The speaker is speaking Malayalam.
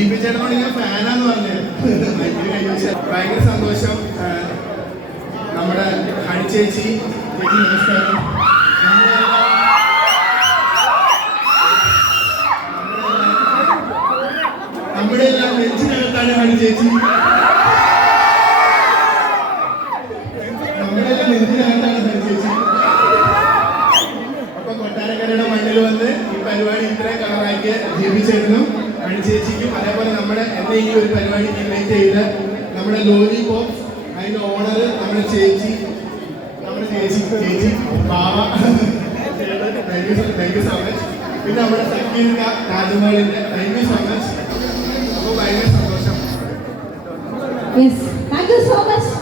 ജിപി ചേട്ടനോട് ഞാൻ ഫാനാന്ന് പറഞ്ഞത് ഭയങ്കര സന്തോഷം. നമ്മുടെ ഹണി ചേച്ചി നമസ്കാരം. നമ്മുടെ എല്ലാം നെഞ്ചിനകത്താണ് ഹണി ചേച്ചി. നമ്മുടെ എല്ലാം നെഞ്ചിനകത്താണ് ഹണി ചേച്ചി. അപ്പൊ കൊട്ടാരക്കരയുടെ മണ്ണിൽ വന്ന് ഈ പരിപാടി ഇത്രയും കളറാക്കിയ മണി അതേപോലെ നമ്മുടെ എന്തെങ്കിലും ഈ ഒരു പരിപാടി ഇൻവൈറ്റ് ചെയ്ത് നമ്മുടെ ലോലി പോപ്പ് അതിന്റെ ഓണർ നമ്മുടെ ചേച്ചി നമ്മുടെ ചേച്ചി ചേച്ചി ബാബ thank you thank you so much പിന്നെ നമ്മുടെ സക്കീന രാജമോളിന്റെ. താങ്ക് യു സോ മച്ച് അപ്പോൾ ഭയങ്കര സന്തോഷം. Thank you so much